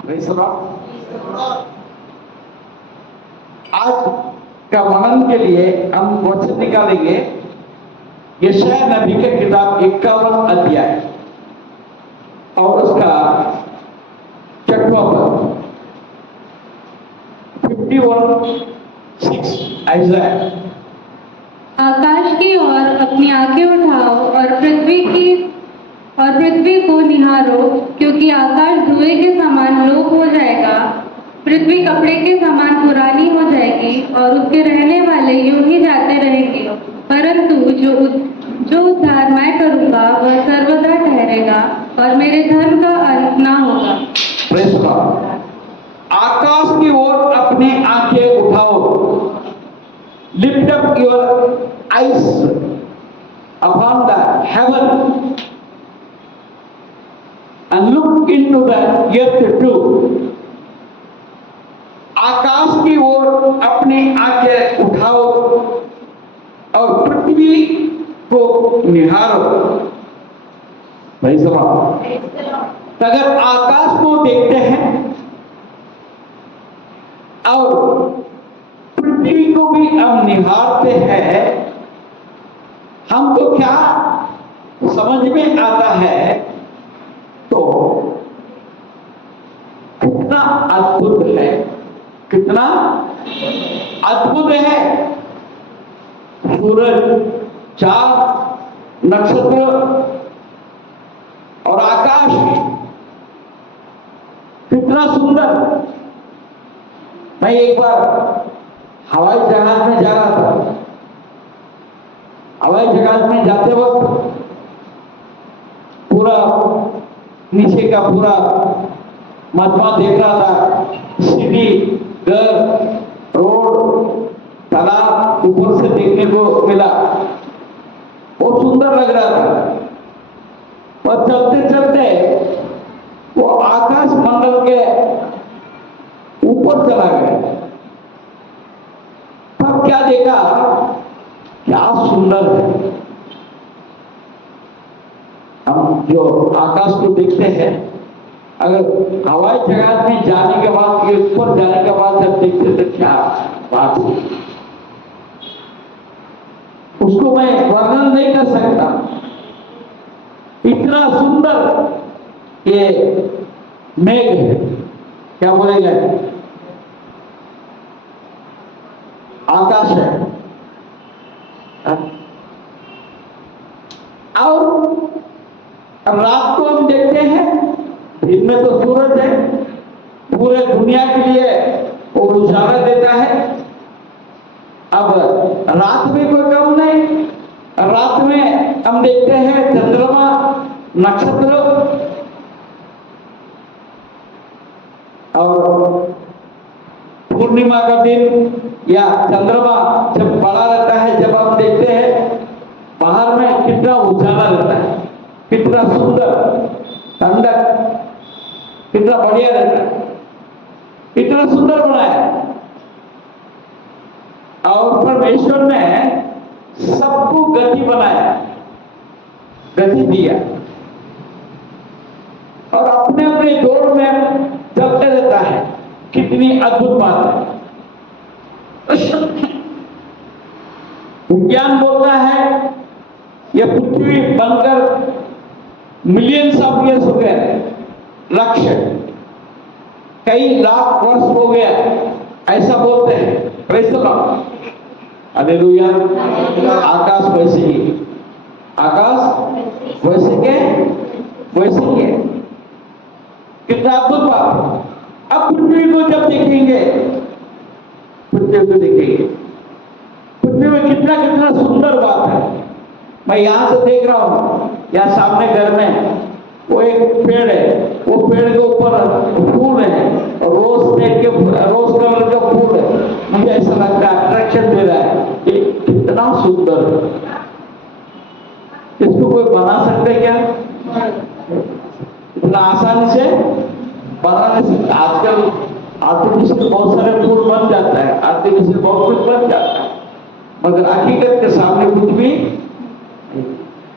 Praise the Lord. आज का मनन के लिए हम वचन निकालेंगे यशायाह नबी के किताब 51 अध्याय और उसका 6वां पद 51:6 ऐसा है। आकाश की ओर अपनी आंखें उठाओ और पृथ्वी को निहारो, क्योंकि आकाश धुएं के समान लोप हो जाएगा, पृथ्वी कपड़े के समान पुरानी हो जाएगी और उसके रहने वाले यूं ही जाते रहेंगे। परंतु जो उद्धार मैं करूंगा वह सर्वदा ठहरेगा और मेरे धर्म का अंत ना होगा। Praise the Lord. आकाश की ओर अपनी आंखें उठाओ। Lift up your eyes upon the haven and look into the earth too. आकाश की ओर अपनी आंखें उठाओ और पृथ्वी को निहारो। भाई साहब, अगर आकाश को देखते हैं और पृथ्वी को भी हम निहारते हैं, हमको क्या समझ में आता है? तो कितना अद्भुत है, कितना अद्भुत है। सूरज, चांद, नक्षत्र और आकाश कितना सुंदर। मैं एक बार हवाई जहाज में जा रहा था। हवाई जहाज में जाते वक्त पूरा नीचे का पूरा मजमा देख रहा था। सिटी, घर, रोड, तालाब ऊपर से देखने को मिला। बहुत सुंदर लग रहा था। और चलते चलते वो आकाश मंडल के ऊपर चला गया। तब क्या देखा, क्या सुंदर है। हम जो आकाश को देखते हैं, अगर हवाई जहाज में जाने के बाद, ऊपर जाने के बाद जब देखते तो क्या बात है, उसको मैं वर्णन नहीं कर सकता। इतना सुंदर ये मेघ है, क्या बोलेंगे, आकाश है। और रात को हम देखते हैं, दिन में तो सूरज है, पूरे दुनिया के लिए वो उजाला देता है। अब रात में कोई कम नहीं। रात में हम देखते हैं चंद्रमा, नक्षत्र और पूर्णिमा का दिन या चंद्रमा जब बड़ा रहता है, जब हम देखते हैं बाहर में कितना उजाला रहता है, कितना सुंदर, ठंडक, कितना बढ़िया रहता है, कितना सुंदर बनाया। और परमेश्वर ने सबको गति बनाया, गति दिया और अपने अपने दौर में चलते रहता है। कितनी अद्भुत बात है। विज्ञान बोलता है यह पृथ्वी बनकर मिलियंस ऑफ ईयर्स हो गए, लक्ष्य कई लाख वर्ष हो गया, ऐसा बोलते हैं। Praise the lord, hallelujah. आकाश वैसे ही, आकाश वैसे के वैसे ही है। कितना अद्भुत बात। अब पृथ्वी को जब देखेंगे, पृथ्वी को देखेंगे, पृथ्वी में कितना कितना सुंदर बात है। मैं यहां से देख रहा हूं, यहाँ सामने घर में वो एक पेड़ है, वो पेड़ के ऊपर फूल है, रोज कलर का फूल है। मुझे ऐसा लगता है अट्रैक्शन दे रहा है, ये कितना सुंदर है। इसको कोई बना सकता है क्या? इतना आसानी से बना नहीं सकता। आजकल आर्टिफिशियल बहुत सारे फूल बन जाता है, आर्टिफिशियल बहुत कुछ बन जाता है, मगर हकीकत के सामने कुछ भी।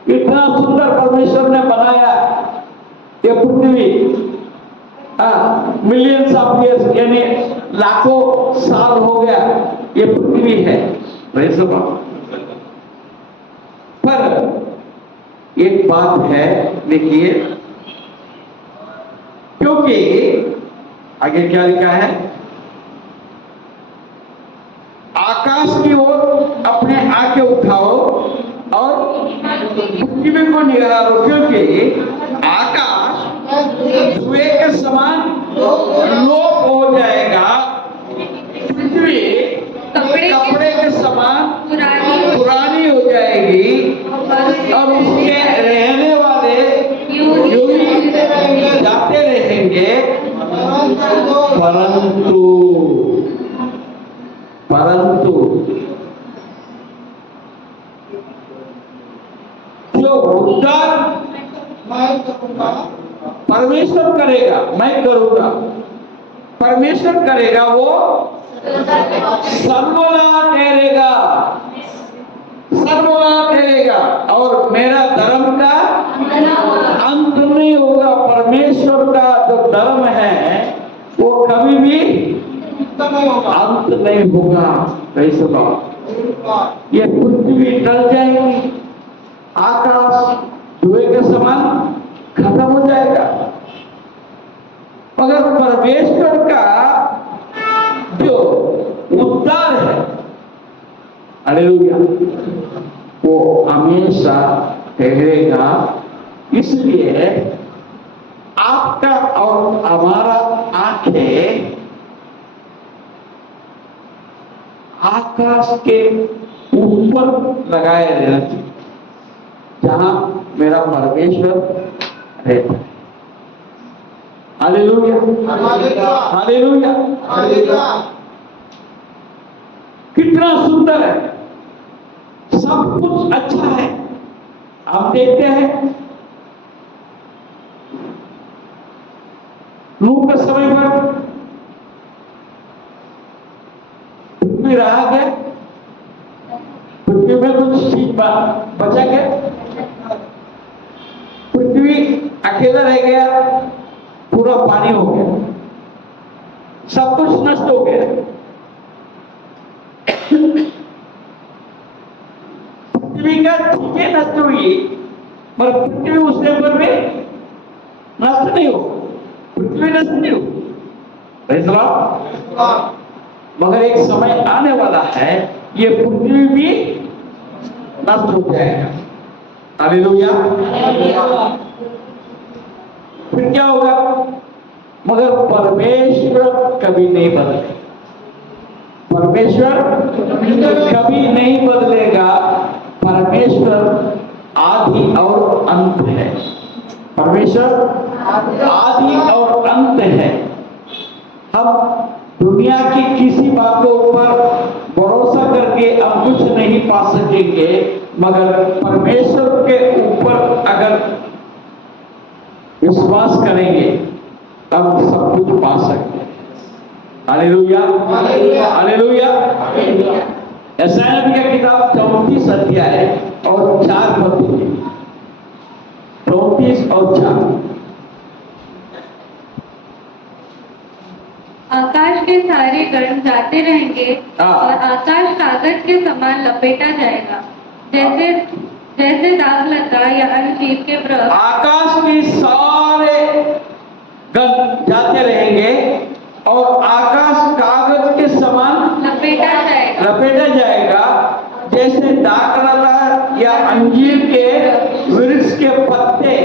इतना सुंदर परमेश्वर ने बनाया ये पृथ्वी, मिलियंस ऑफ ईयर्स यानी लाखों साल हो गया ये पृथ्वी है। Praise the Lord। पर एक बात है, देखिए, क्योंकि आगे क्या लिखा है, आकाश की ओर अपने आंखें उठाओ और पृथ्वी को निहारो, क्योंकि आकाश धुएं के समान लोप हो जाएगा, पृथ्वी कपड़े के समान पुरानी हो जाएगी और उसके रहने वाले यूं ही जाते रहेंगे। परंतु जो उद्धार परमेश्वर करेगा, मैं करूंगा, परमेश्वर करेगा, वो सर्वदा ठहरेगा, सर्वदा ठहरेगा और मेरा धर्म का अंत नहीं होगा। परमेश्वर का जो धर्म है वो कभी भी अंत नहीं होगा। कैसे बात, ये पृथ्वी टल जाएगी, आकाश धुएं के समान खत्म हो जाएगा, मगर परमेश्वर का जो उद्धार है, हालेलुया, वो हमेशा ठहरेगा। इसलिए आपका और हमारा आंखें आकाश के ऊपर लगाए रहना चाहिए, जहां मेरा परमेश्वर रहता है। Hallelujah, hallelujah, hallelujah. कितना सुंदर है, सब कुछ अच्छा है। आप देखते हैं नूह के समय पर पृथ्वी रहा गया, पृथ्वी में कुछ चीज बचा गया, पृथ्वी अकेला रह गया, पूरा पानी हो गया, सब कुछ नष्ट हो गया। पृथ्वी का चीजें नष्ट हुई, पर पृथ्वी उस टाइम पर भी नष्ट नहीं हो, पृथ्वी नष्ट नहीं हो। मगर एक समय आने वाला है, ये पृथ्वी भी नष्ट हो जाएगा। हालेलुया। फिर क्या होगा? मगर परमेश्वर कभी नहीं बदले, परमेश्वर कभी नहीं बदलेगा। परमेश्वर आदि और अंत है, परमेश्वर आदि और अंत है। हम दुनिया की किसी बात के ऊपर भरोसा करके हम कुछ नहीं पा सकेंगे, मगर परमेश्वर के ऊपर अगर विश्वास करेंगे तब सब कुछ पा सकते हैं। Hallelujah, hallelujah. यशायाह नबी का किताब 34 अध्याय और 4 पद, 34 और 4। आकाश के सारे गण जाते रहेंगे और आकाश कागज के समान लपेटा जाएगा, जैसे जैसे दाग लता या अंजीर के वृक्ष। आकाश के सारे गण जाते रहेंगे और आकाश कागज के समान लपेटा जाएगा, जैसे दाग लता या अंजीर के वृक्ष के पत्ते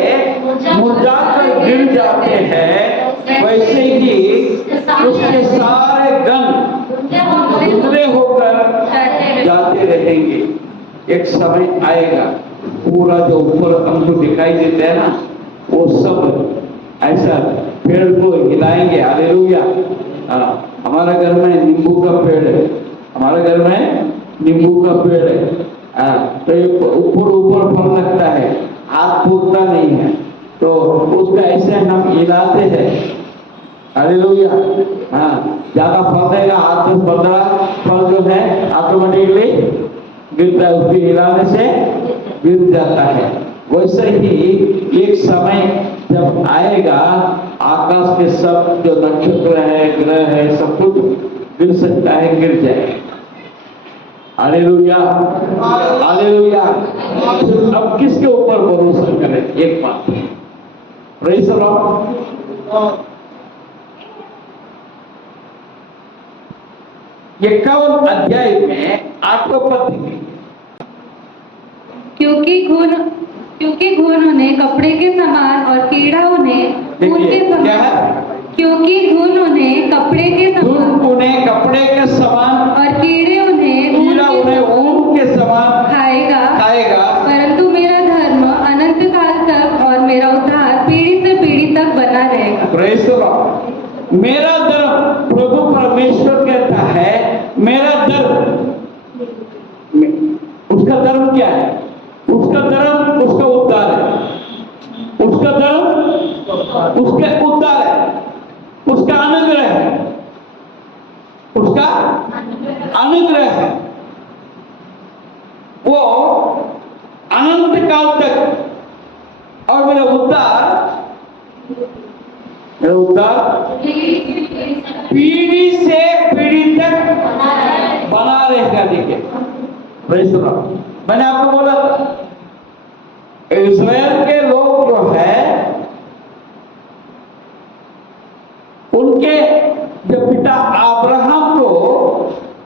मुरझाकर गिर जाते हैं, वैसे ही उसके सारे गण धुंधले होकर जाते रहेंगे। एक समय आएगा, पूरा जो ऊपर हमको दिखाई देता है ना, वो सब ऐसा पेड़ को हिलाएंगे। हालेलुया। हमारा घर में नींबू का पेड़ है, हमारे घर में नींबू का पेड़ है। तो ये ऊपर ऊपर फल लगता है, हाथ फूटता नहीं है, तो उसका ऐसे हम हिलाते हैं। हालेलुया। ज्यादा फल देगा, हाथ में 15 फल जो है ऑटोमेटिकली गिरता है, उसके हिलाने से गिर जाता है। वैसे ही एक समय जब आएगा आकाश के सब जो नक्षत्र है, ग्रह है, सब कुछ गिर सकता है, गिर जाएगा। Hallelujah, hallelujah. अब किसके ऊपर भरोसा करें? एक बात, प्रेज़ द लॉर्ड। 51 अध्याय में 8वां पद देखिए। क्योंकि घुन उन्हें कपड़े के समान और कीड़ा उन्हें ऊन के देखिए, क्या समान। है? क्योंकि घुन उन्हें कपड़े के धूल समान उन्हें कपड़े के समान, और कीड़े उन्हें कीड़ा उन्हें ऊन के समान खाएगा, खाएगा, परंतु मेरा धर्म अनंत काल तक और मेरा उद्धार पीढ़ी से पीढ़ी तक बना रहेगा। Praise the Lord. मेरा धर्म, प्रभु परमेश्वर कहता है, मेरा धर्म, उसका धर्म क्या है? उसका धर्म उसका उद्धार है। उसका धर्म उसके उद्धार है, उसका अनुग्रह है, उसका अनुग्रह है। वो अनंत काल तक, और मेरा उद्धार पीढ़ी से पीढ़ी तक बना रहेगा। देखिए, प्रेज़ द लॉर्ड। मैंने आपको बोला इस्राएल के लोग जो है, उनके जो पिता अब्राहम को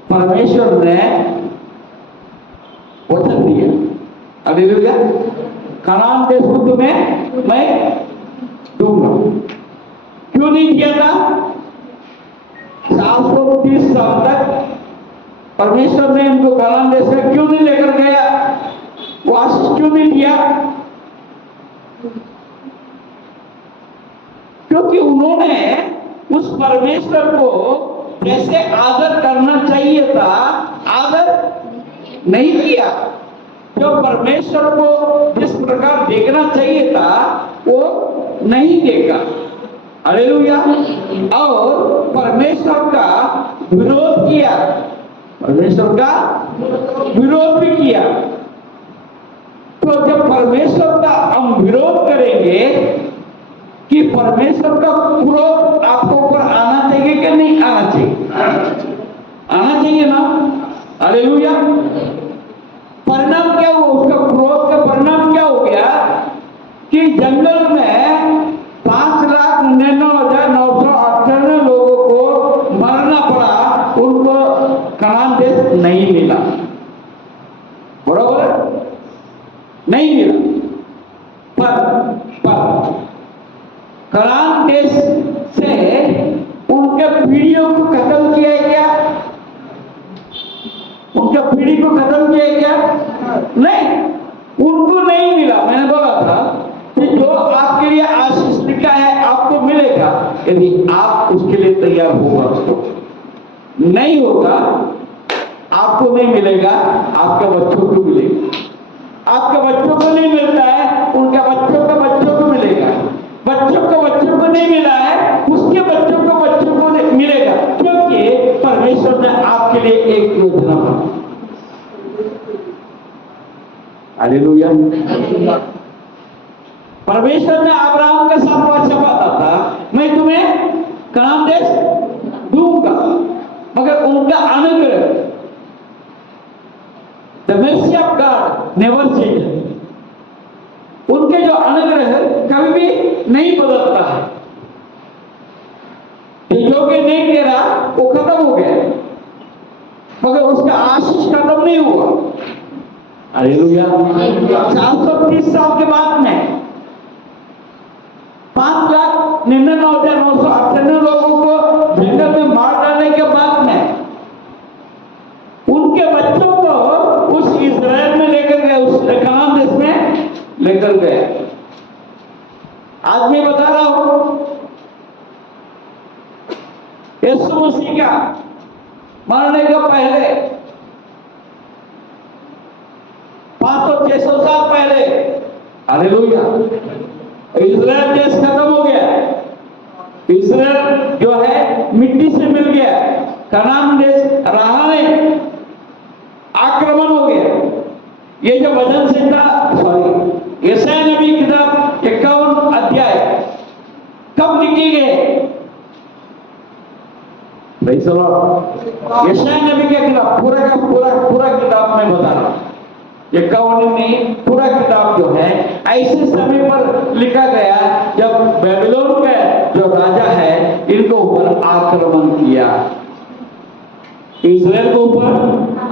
परमेश्वर ने वचन दिया, हालेलुया, कनान देश को तुम्हें मैं दूंगा। क्यों नहीं दिया था? 730 साल तक परमेश्वर ने इनको कनान देश में क्यों नहीं लेकर गया? वो आशीष क्यों नहीं दिया? क्योंकि उन्होंने उस परमेश्वर को जैसे आदर करना चाहिए था, आदर नहीं किया। जो परमेश्वर को जिस प्रकार देखना चाहिए था, वो नहीं देखा। हालेलुया। और परमेश्वर का विरोध किया, परमेश्वर का विरोध भी किया। तो जब परमेश्वर का हम विरोध करेंगे, कि परमेश्वर का क्रोध आपको ऊपर आना चाहिए कि नहीं आना चाहिए? आना चाहिए ना। हालेलुया। परिणाम क्या हुआ? उसका क्रोध का परिणाम क्या हो गया? कि जंगल में 5,99,998 लोगों को मरना पड़ा, उनको कनान देश नहीं मिला। बराबर नहीं मिला। पर कनान देश से उनके पीढ़ियों को खत्म किया क्या? उनके पीढ़ी को खत्म किया क्या? नहीं, उनको नहीं मिला। मैंने बोला था कि जो आपके लिए आशीष लिखा है आपको मिलेगा, यदि आप उसके लिए तैयार होगा। तो नहीं होगा, आपको नहीं मिलेगा, आपके बच्चों को मिलेगा। आपके बच्चों को नहीं मिलता है, उनके बच्चों के बच्चों को मिलेगा। बच्चों को बच्चों को नहीं मिला है, उसके बच्चों को बच्चों को मिलेगा। क्योंकि परमेश्वर ने आपके लिए एक योजना बनाई। हालेलुया। परमेश्वर ने अब्राहम के साथ वाचा बांधा था, मैं तुम्हें कनान देश दूंगा, मगर उनका अनुग्रह, the mercy of God never changes। उनके जो अनुग्रह कभी भी नहीं बदलता है। जो योग्य नहीं कह रहा वो खत्म हो गया, मगर उसका आशीष खत्म नहीं हुआ। हालेलुया। 430 साल के बाद में 5,99,998 लोगों को जंगल में मार डालने के बाद में उनके बच्चों को उस इस्राएल में लेकर गए, उस कनान देश में लेकर गए। आज मैं बता रहा हूं, यीशु मसीह का मरने के पहले 500-600 साल पहले, हालेलुया, इस्राएल देश खत्म हो गया। इस्राएल जो है मिट्टी से मिल गया। कनान देश रहा नहीं, आक्रमण हो गया। ये जो वचन संहिता, सॉरी, यशायाह नबी किताब 51 अध्याय प्रेज़ द लॉर्ड। यशायाह नबी के खिलाफ पूरा किताब मैं बता रहा हूं, ये कहानी नहीं, पूरा किताब जो है ऐसे समय पर लिखा गया जब बेबीलोन का जो राजा है इनको ऊपर आक्रमण किया, इस्राएल के ऊपर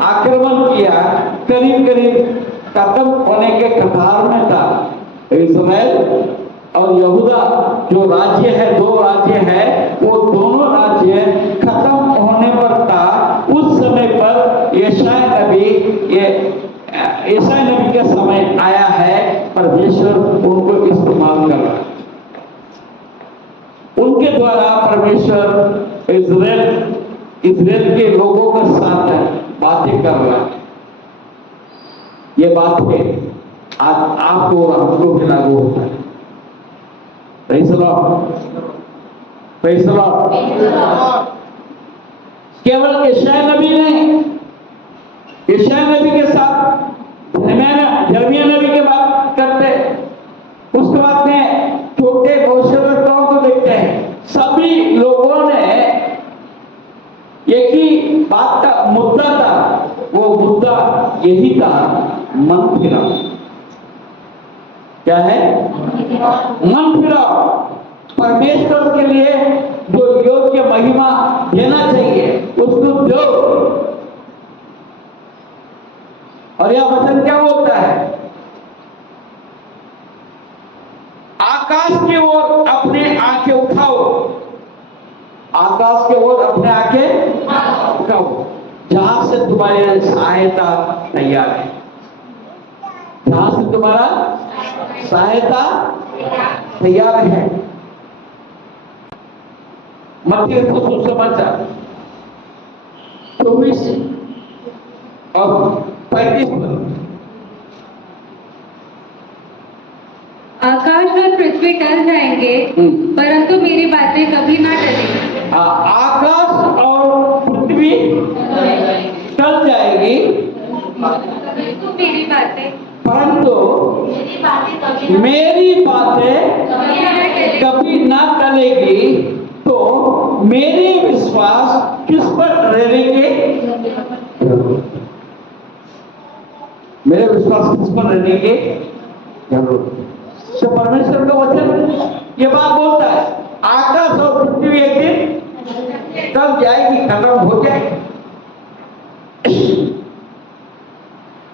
आक्रमण किया, करीब करीब खत्म होने के कतार में था। इस्राएल और यहूदा जो राज्य है, दो राज्य है, वो दोनों राज्य खत्म होने पर था। उस समय पर यशायाह नबी का समय आया है, परमेश्वर उनको इस्तेमाल कर रहा है, उनके द्वारा परमेश्वर इस्राएल के लोगों के साथ बातें कर रहा है। ये बातें आज आपको और हमको भी लागू होता है। Praise the Lord, praise the Lord. केवल यशायाह नबी नहीं, यशायाह नबी के साथ यिर्मयाह नबी के बात करते, उसके बाद में छोटे भविष्यवक्ताओं को देखते हैं। सभी लोगों ने एक ही बात का मुद्दा था, वो मुद्दा यही था, मन फिराओ। क्या है? मन फिराओ। परमेश्वर के लिए जो योग्य महिमा देना चाहिए उसको दो। और यह वचन क्या बोलता है? आकाश की ओर अपने आंखें उठाओ, आकाश की ओर अपने आंखें उठाओ, जहां से तुम्हारी सहायता तैयार है, जहां से तुम्हारा सहायता तैयार है। मत्ती रचित सुसमाचार 24 और 35 पर। आकाश और पृथ्वी टल जाएंगे, परंतु मेरी बातें कभी ना टलेंगी। आकाश और पृथ्वी टल जाएगी, परंतु मेरी बातें कभी ना टलेगी। तो मेरे विश्वास किस पर रहेंगे? मेरे विश्वास किस पर रहेंगे? जरूर। तो परमेश्वर का वचन ये बात बोलता है, आकाश और पृथ्वी एक दिन टल जाएगी, खत्म हो जाएगी,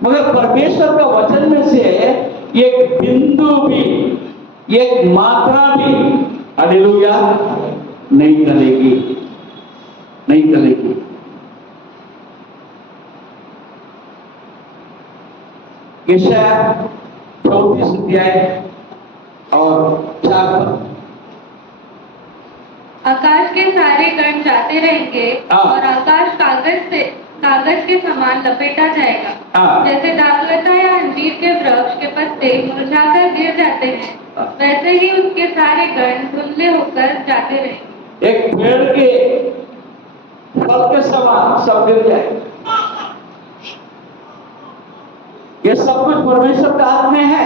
मगर परमेश्वर का वचन में से एक बिंदु भी, एक मात्रा भी, हालेलुया, नहीं टलेगी, नहीं टलेगी। यशायाह 34 अध्याय और 4 पद। आकाश के सारे गण जाते रहेंगे और आकाश कागज के समान लपेटा जाएगा। जैसे दाखलता या अंजीर के वृक्ष के पत्ते मुरझाकर गिर जाते हैं, वैसे ही उसके सारे गण धुंधले होकर जाते रहेंगे। एक पेड़ के फल के समान सब गिर जाए। ये सब कुछ परमेश्वर के हाथ में है।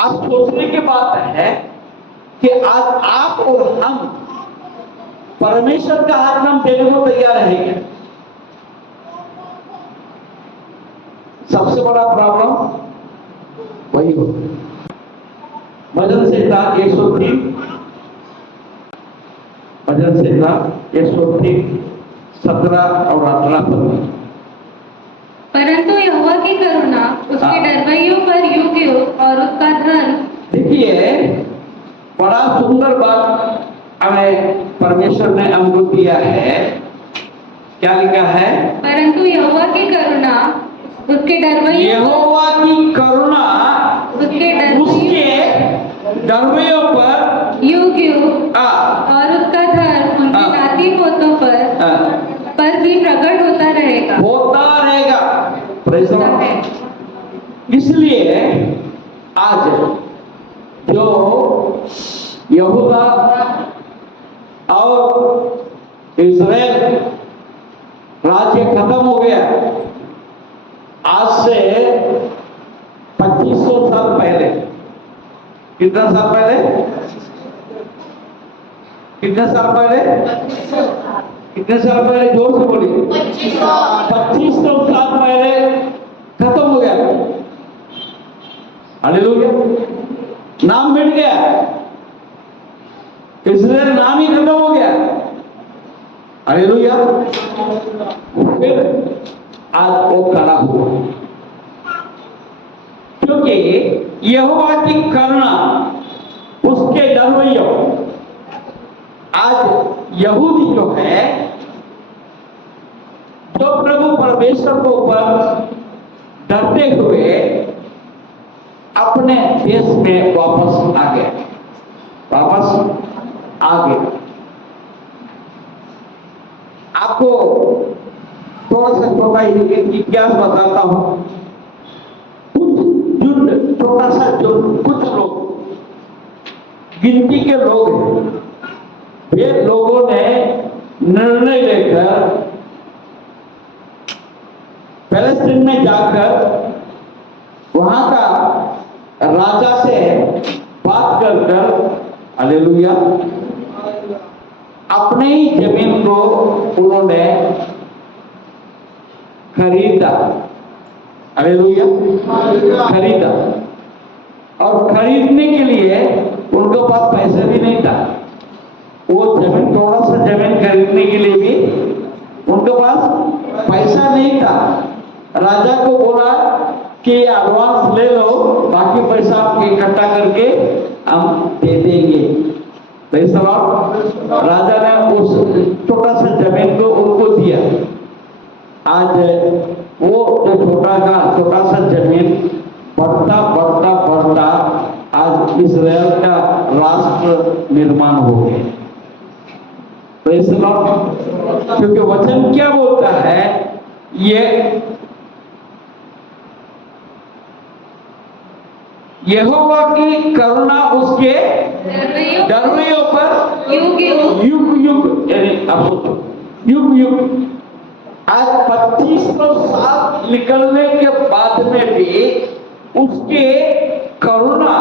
अब सोचने की बात है कि आज आप और हम परमेश्वर का हाथ में हम देने को तैयार है क्या? सबसे बड़ा प्रॉब्लम वही हो। भजन संहिता 103, भजन संहिता 103 17 और 18 पद। परंतु यहोवा की करुणा उसके डरवैयों पर युग युग और उसका धन। देखिए, बड़ा सुंदर बात हमें परमेश्वर ने हमको दिया है। क्या लिखा है? परंतु यहोवा की करुणा उसके डरवैयों, यहोवा की करुणा उसके डरवैयों पर युग युग और उसका धन उनके नाती पोतों पर भी प्रकट होता रहेगा। Praise the Lord. इसलिए आज जो यहूदा और इस्राएल राज्य खत्म हो गया, आज से 2500 साल पहले, कितना साल पहले? कितने साल पहले? कितने साल पहले? जोर से बोलिए। 2500 साल पहले खत्म हो गया। हालेलुया। नाम मिट गया, इज़राइल नाम ही खत्म हो गया। हालेलुया। फिर आज वो खड़ा हुआ, क्योंकि यहोवा की करुणा उसके डरवैयों। आज यहूदी जो है, जो प्रभु परमेश्वर को ऊपर डरते हुए अपने देश में वापस आ गए, वापस आ गए। आपको थोड़ा सा छोटा इतिहास बताता हूं। कुछ छोटा सा कुछ लोग, गिनती के लोग हैं, वे लोगों ने निर्णय लेकर पैलेस्टीन में जाकर वहां का राजा से बात कर हालेलुया, अपने ही जमीन को उन्होंने खरीदा। हालेलुया। खरीदा, और खरीदने के लिए उनके पास पैसे भी नहीं था। वो जमीन, थोड़ा सा जमीन खरीदने के लिए भी उनके पास पैसा नहीं था। राजा को बोला कि एडवांस ले लो, बाकी पैसा आप इकट्ठा करके हम दे देंगे। राजा ने उस छोटा सा जमीन को उनको दिया। आज वो जो छोटा सा जमीन बढ़ता बढ़ता बढ़ता आज इज़राइल का राष्ट्र निर्माण हो गया। क्योंकि वचन क्या बोलता है, ये यहोवा की करुणा उसके डरवैयों पर युग युग, यानी अब युग युग। आज 2500 साल निकलने के बाद में भी उसके करुणा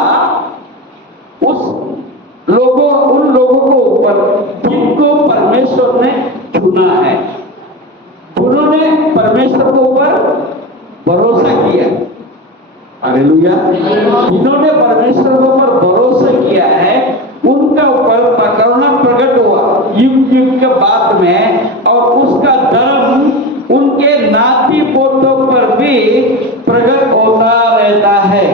उन लोगों को ऊपर जिनको परमेश्वर ने चुना है, उन्होंने परमेश्वर को ऊपर भरोसा किया। हालेलुया। जिन्होंने परमेश्वर के ऊपर भरोसा किया है, उनका ऊपर करुणा प्रकट हुआ युग युग के बाद में, और उसका धर्म उनके नाती पोतों पर भी प्रकट होता रहता है।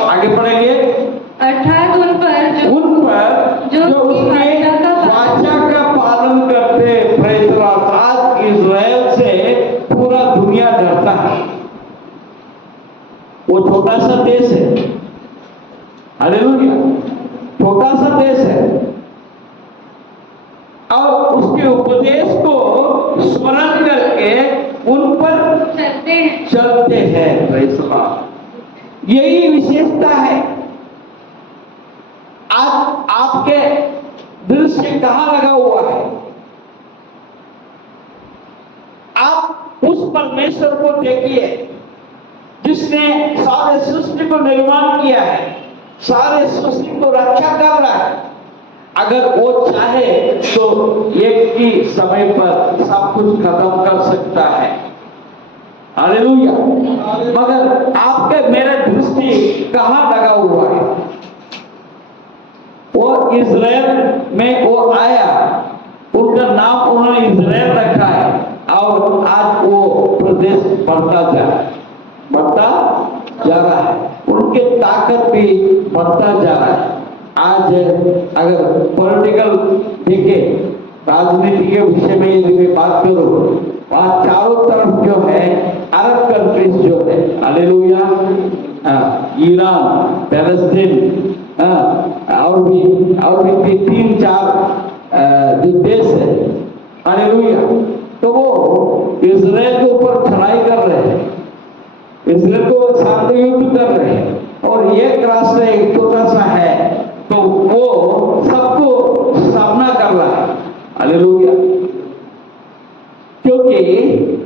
आगे पढ़ेंगे। अर्थात उन पर जो उसके वाचा का पालन करते। आज इज़राइल से पूरा दुनिया डरता है। वो छोटा सा देश है, हालेलुया, छोटा सा देश है, और उसके उपदेश को स्मरण करके उन पर चलते हैं। यही विशेषता है। आज आपके दृष्टि कहां लगा हुआ है? आप उस परमेश्वर को देखिए जिसने सारे सृष्टि को निर्माण किया है, सारे सृष्टि को रक्षा कर रहा है। अगर वो चाहे तो एक ही समय पर सब कुछ खत्म कर सकता है। हालेलुया। मगर आपके मेरे दृष्टि कहां लगा हुआ है? वो इज़राइल में वो आया, उनका नाम उन्होंने इज़राइल रखा है, और आज वो प्रदेश बढ़ता जा रहा है। उनकी ताकत भी बढ़ता जा रहा है। आज अगर पॉलिटिकल देखें, राजनीति के विषय में यदि बात करूं, वहां चारों तरफ जो है अरब कंट्रीज जो है, हालेलुया, ईरान, पैलेस्टीन, और भी 3-4 जो देश है, हालेलुया, तो वो इज़राइल के ऊपर चढ़ाई कर रहे हैं, इज़राइल को साथ युद्ध कर रहे हैं। और एक राष्ट्र एक छोटा सा है, तो वो सबको सामना कर रहा है। हालेलुया। क्योंकि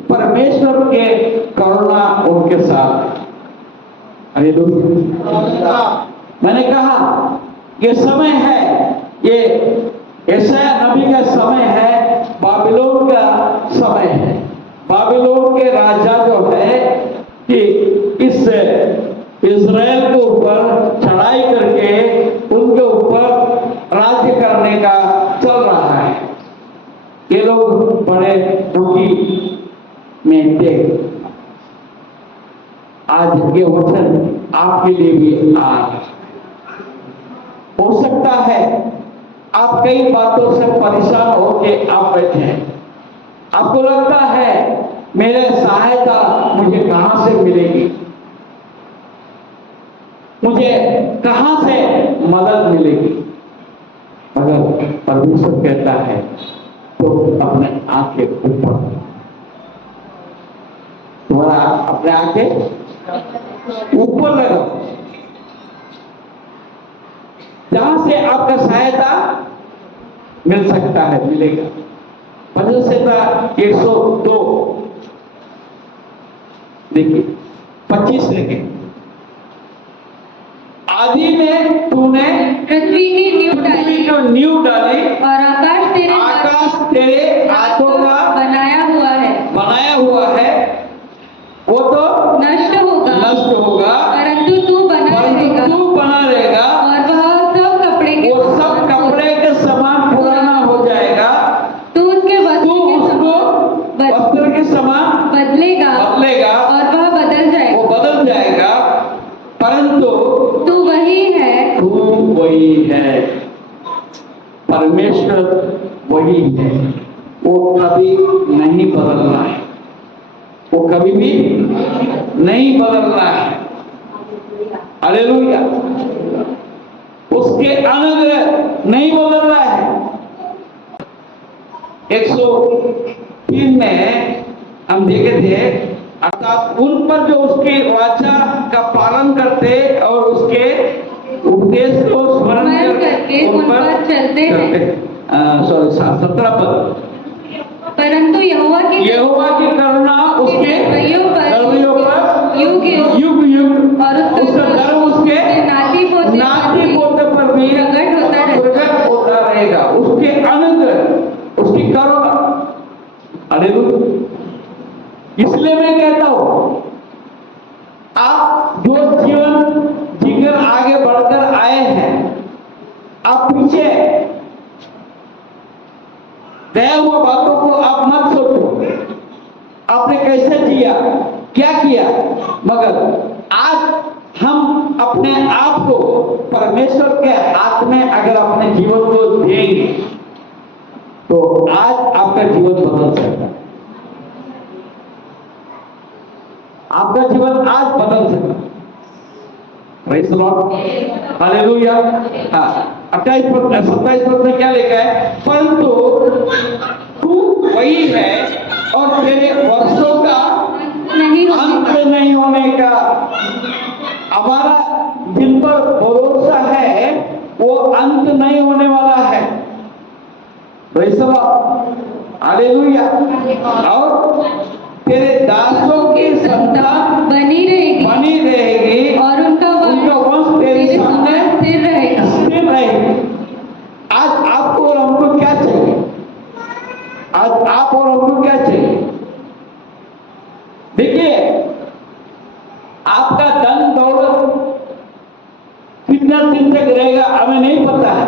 परमेश्वर के करुणा उनके साथ है। हालेलुया। मैंने कहा ये समय है ये यशायाह नबी का समय है, बाबिलोन का समय है। बाबिलोन के राजा जो है कि इस इज़राइल के ऊपर चढ़ाई करके उनके ऊपर राज्य करने का चल रहा है। ये लोग बड़े दुखी में थे। आज ये वचन आपके लिए भी आज हो सकता है आप कई बातों से परेशान होके आप बैठे हैं। आपको लगता है मेरे सहायता मुझे कहां से मिलेगी, मुझे कहां से मदद मिलेगी। मगर परमेश्वर कहता है तो अपने आंखें ऊपर, तुम्हारा अपने आंखें ऊपर लगाओ, जहां से आपका सहायता मिल सकता है, मिलेगा। भजन संहिता 102 देखिए 25 लिखे, आदि में तूने पृथ्वी की नींव डाली और आकाश तेरे हाथों का बनाया हुआ है। वो तो नष्ट होगा परंतु तू बना रहेगा और वह सब कपड़े के समान पुराना हो जाएगा। तू उसके वस्त्र के समान बदलेगा और वह बदल जाएगा परंतु तू वही है। परमेश्वर वही है, वो कभी नहीं बदल रहा है, वो कभी भी नहीं बदल रहा है। हालेलुया। उसके अनुग्रह नहीं बदल रहा है। 103 में हम देखे थे, अर्थात उन पर जो उसकी वाचा का पालन करते और उसके उपदेश को स्मरण करके उन पर चलते हैं। 17 पद, परंतु यहोवा की करुणा उसके कड़ियों पर युग युग और उसका धर्म उसके नाती पोते पर भी प्रकट होता रहेगा। उसके अनुग्रह, उसकी करुणा। हालेलुया। इसलिए मैं कहता हूं, आप जो जीवन जीकर आगे बढ़कर आए हैं, आप पीछे गए हुए बातों को आप मत सोचो, आपने कैसे जिया, क्या किया। मगर आज हम अपने आप को परमेश्वर के हाथ में अगर अपने जीवन को देंगे तो आज आपका जीवन बदल सकता है। आपका जीवन आज बदल सकता है। Praise the lord. हालेलुया। हाँ, 27 पद में क्या लिखा है? परंतु तू वही है और तेरे वर्षों का अंत नहीं होने का। हमारा जिन पर भरोसा है वो अंत नहीं होने वाला है। Praise the lord. हालेलुया। और तेरे दासों की संतान बनी रहेगी और उनका वंश तेरे सामने स्थिर रहेगा। आज आपको और हमको क्या चाहिए? आज आप और हमको क्या चाहिए? देखिए, आपका धन दौलत कितना दिन तक रहेगा हमें नहीं पता है।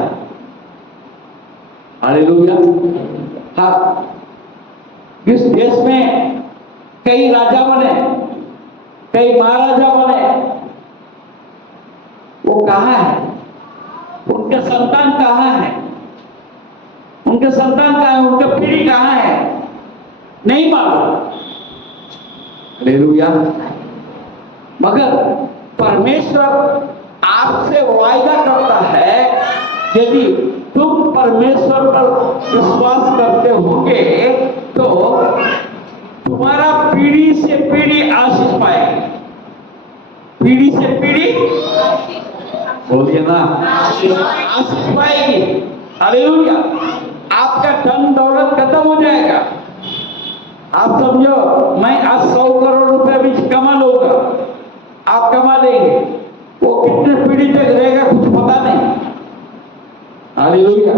हालेलुया। हाँ, इस देश में कई राजा बने, कई महाराजा बने, वो कहां है? उनके संतान कहां है? उनके संतान कहां है? उनका पीढ़ी कहां है? नहीं मालूम। हालेलुया। मगर परमेश्वर आपसे वायदा करता है, यदि तुम परमेश्वर पर विश्वास करते होगे तो तुम्हारा पीढ़ी से पीढ़ी आशीष पाएगी। पीढ़ी से पीढ़ी बोलिए ना, आशीष पाएगी। हालेलुया। आपका धन दौलत खत्म हो जाएगा। आप समझो, मैं आज 100 करोड़ रुपए भी कमा लूंगा, आप कमा लेंगे, वो कितने पीढ़ी तक रहेगा कुछ पता नहीं। Hallelujah,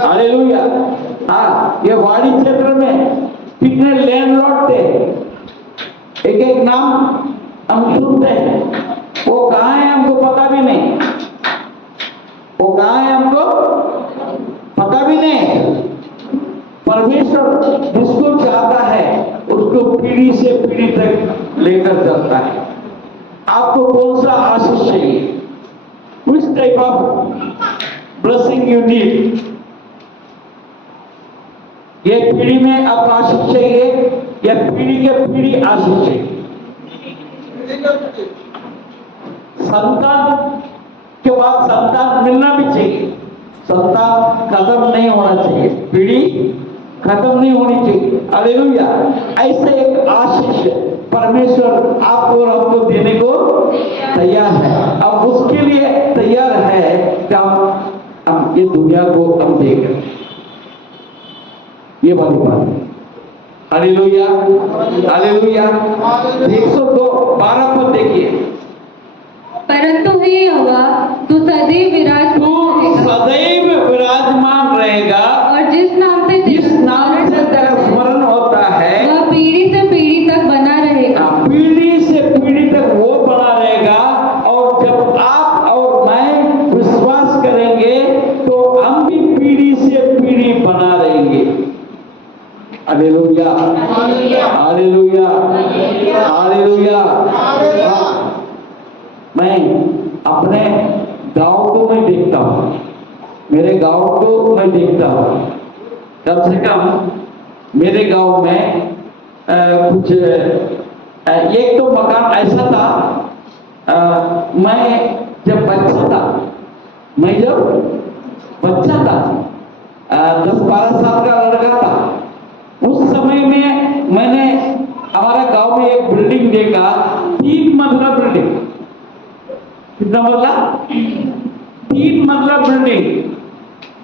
hallelujah. हाँ, ये वाड़ी क्षेत्र में कितने लैंडलॉर्ड थे, एक एक नाम हम सुनते हैं, वो कहाँ है हमको पता भी नहीं, वो कहाँ है हमको पता भी नहीं। परमेश्वर जिसको चाहता है उसको पीढ़ी से पीढ़ी तक लेकर चलता है। आपको कौन सा आशीष चाहिए? Which type of blessing you need? ये पीढ़ी में आपको आशीष चाहिए या पीढ़ी के पीढ़ी आशीष चाहिए? संतान के बाद संतान मिलना भी चाहिए, संतान खत्म नहीं होना चाहिए, पीढ़ी खत्म नहीं होनी चाहिए। हालेलुया। ऐसे एक आशीष परमेश्वर आपको और हमको देने को तैयार है। अब उसके लिए तैयार है कि हम ये दुनिया को हम देखें, ये वाली बात है। Hallelujah, hallelujah. 102:12 पर देखिए, परंतु हे यहोवा तू सदैव विराजमान रहेगा और जिस नाम से तेरा स्मरण होता है वह पीढ़ी से पीढ़ी तक बना रहेगा। पीढ़ी से पीढ़ी तक वो बना रहेगा। और जब आप और मैं विश्वास करेंगे तो हम भी पीढ़ी से पीढ़ी बना रहेंगे। Hallelujah, hallelujah, hallelujah. मैं अपने गांव को मैं देखता हूँ, मेरे गांव को मैं देखता हूँ। कम से कम मेरे गांव में कुछ एक तो मकान ऐसा था, मैं जब बच्चा था 10-12 साल का लड़का था, उस समय में मैंने हमारे गांव में एक बिल्डिंग देखा, 3 मंजिला बिल्डिंग। कितना बोला? 3 मंजिला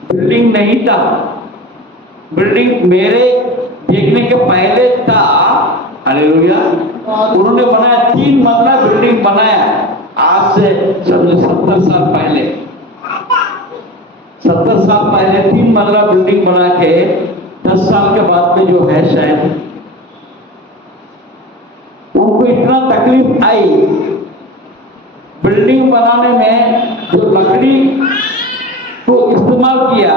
बिल्डिंग नहीं था, बिल्डिंग मेरे देखने के पहले था। हालेलुया। उन्होंने बनाया 3 मंजिला बिल्डिंग बनाया, आज से 70 साल पहले 3 मंजिला बिल्डिंग बना के 10 साल के बाद में जो है शायद उनको इतना तकलीफ आई बिल्डिंग बनाने में, जो लकड़ी को इस्तेमाल किया,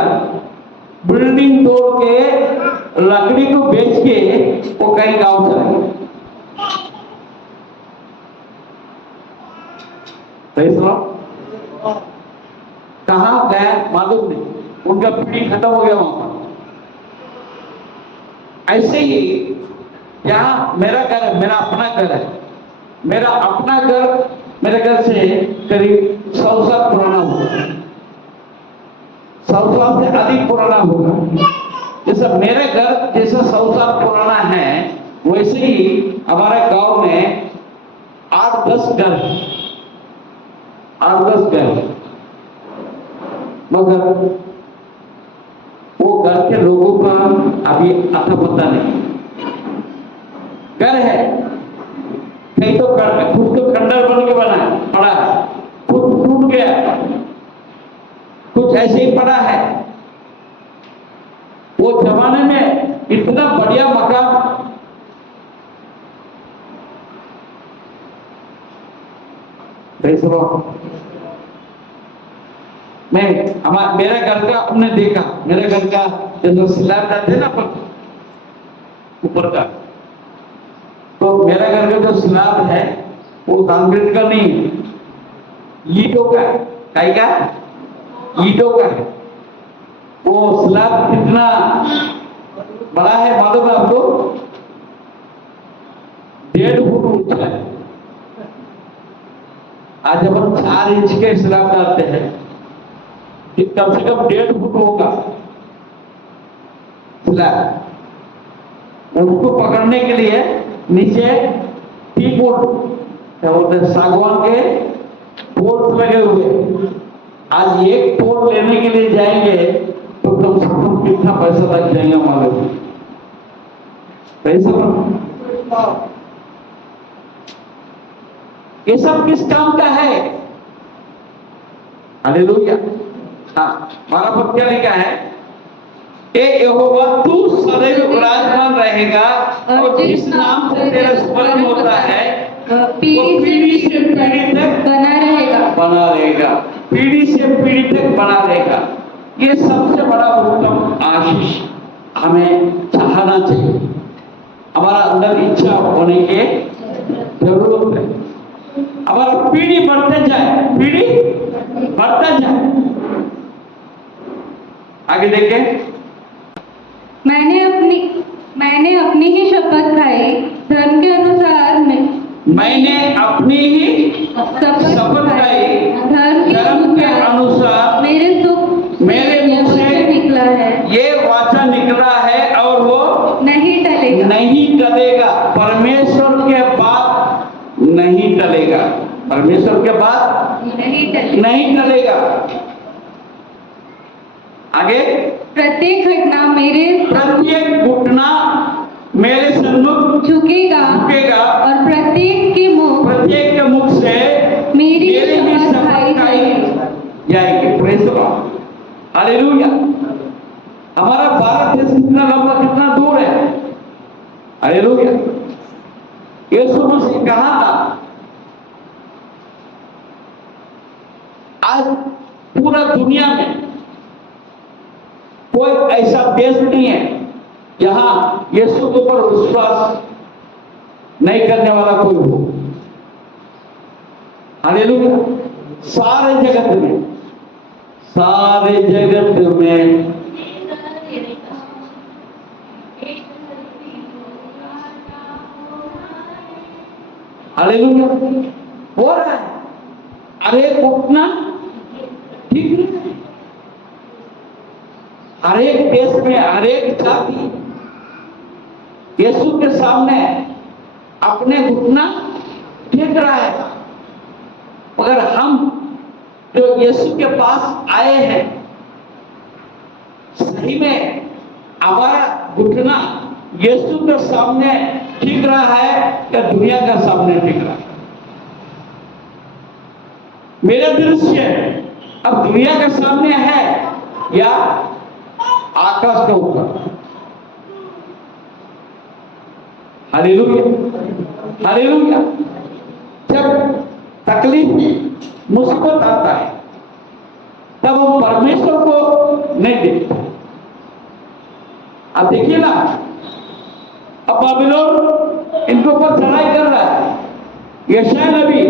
बिल्डिंग तोड़ के लकड़ी को बेच के वो कहीं गांव चले गए। कहां गया मालूम नहीं, उनका पीढ़ी खत्म हो गया वहां पर। ऐसे ही यहाँ मेरा घर है, मेरा अपना घर है, मेरा अपना घर मेरे घर से करीब 100 साल पुराना होगा, 100 साल से अधिक पुराना होगा। जैसा मेरे घर जैसा 100 साल पुराना है, वैसे ही हमारे गांव में 8-10 घर, 8-10 घर, मगर वो घर के लोगों का अभी अता पता नहीं। घर है, कहीं तो खुद तो खंडर बन के बना पड़ा है, खुद टूट गया, कुछ ऐसे ही पड़ा है। वो जमाने में इतना बढ़िया मकान, मेरे घर का आपने देखा, मेरे घर का जैसे स्लैब रहते हैं ना ऊपर का, तो मेरा घर का जो स्लैब है वो कंक्रीट का नहीं, ईंटों का है। काई का? ईंटों का है। वो स्लैब कितना बड़ा है मालूम है आपको? 1.5 फुट ऊंचा है। आज जब हम 4 इंच के स्लैब डालते हैं, कम से कम 1.5 फुट होगा स्लैब। उसको पकड़ने के लिए नीचे टी-पोल, क्या बोलते हैं, सागवान के पोल लगे हुए। आज एक पोल लेने के लिए जाएंगे तो कम से कम कितना पैसा लग जाएगा मालूम? पैसा ये सब किस काम का है? हालेलुया। हाँ, 12 पद क्या लिखा है? ए यहोवा तू सदैव विराजमान रहेगा और जिस नाम से तेरा स्मरण होता है वो पीढ़ी से पीढ़ी तक बना रहेगा। बना रहेगा, पीढ़ी से पीढ़ी तक बना रहेगा। ये सबसे बड़ा उत्तम आशीष हमें चाहना चाहिए, हमारा अंदर इच्छा होने की जरूरत है। हमारा पीढ़ी बढ़ते जाए, पीढ़ी बढ़ता जाए। आगे देखें, मैंने अपनी ही शपथ खाई, धर्म के अनुसार मैंने अपनी ही शपथ खाई, धर्म के अनुसार मेरे मुख से निकला है, ये वाचा निकला है और वो नहीं टलेगा, नहीं टलेगा। परमेश्वर के बाद नहीं टलेगा, परमेश्वर के बाद नहीं टलेगा। आगे, प्रत्येक घटना मेरे सन्मुख झुकेगा और प्रत्येक के मुख से मेरी शपथ खाई जाएगी। Praise the lord, hallelujah. हमारा भारत देश कितना लंबा, कितना दूर है, हालेलुया। यीशु मसीह कहा था, आज पूरा दुनिया में कोई ऐसा देश नहीं है जहां यीशु के ऊपर विश्वास नहीं करने वाला कोई हो, हालेलुया। सारे जगत में हालेलुया हो रहा है। अरे उठना ठीक नहीं है, हर एक देश में हर एक जाति यीशु के सामने अपने घुटना टेक रहा है। मगर हम जो यीशु के पास आए हैं, सही में हमारा घुटना यीशु के सामने टिक रहा है या दुनिया के सामने टिक रहा है? मेरा दृश्य अब दुनिया के सामने है या आकाश के ऊपर? Hallelujah, hallelujah. जब तकलीफ मुसीबत आता है तब हम परमेश्वर को नहीं देखते। अब देखिए ना, अब बाबिलोन इनके ऊपर चढ़ाई कर रहा है। यशायाह नबी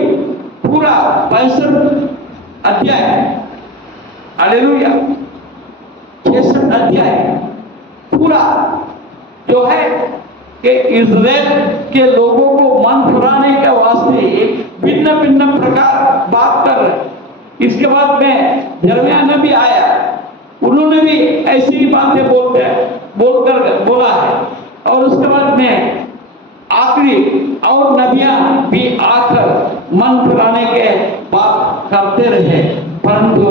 पूरा 65 अध्याय, हालेलुया, 66 अध्याय पूरा जो है कि इज़राइल के लोगों को मन फिराने के वास्ते भिन्न भिन्न प्रकार बात कर रहे हैं। इसके बाद में यिर्मयाह नबी आया, उन्होंने भी ऐसी ही बातें बोला है। और उसके बाद में आखिरी और नबियां भी आकर मन फिराने के बात करते रहे, परंतु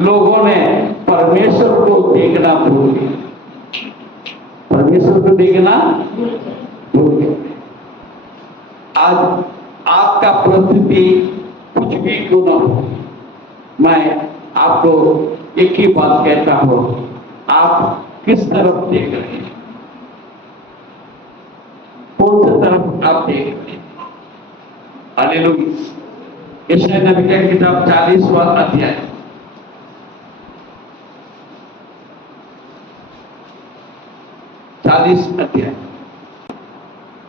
लोगों ने परमेश्वर को देखना भूल गए, परमेश्वर को देखना भूल गए। आज आपका परिस्थिति कुछ भी क्यों ना हो, मैं आपको एक ही बात कहता हूं, आप किस तरफ देख रहे हैं, कौन सी तरफ आप देख रहे हैं? हालेलुया। यशायाह नबी की किताब 40वां अध्याय, 40 अध्याय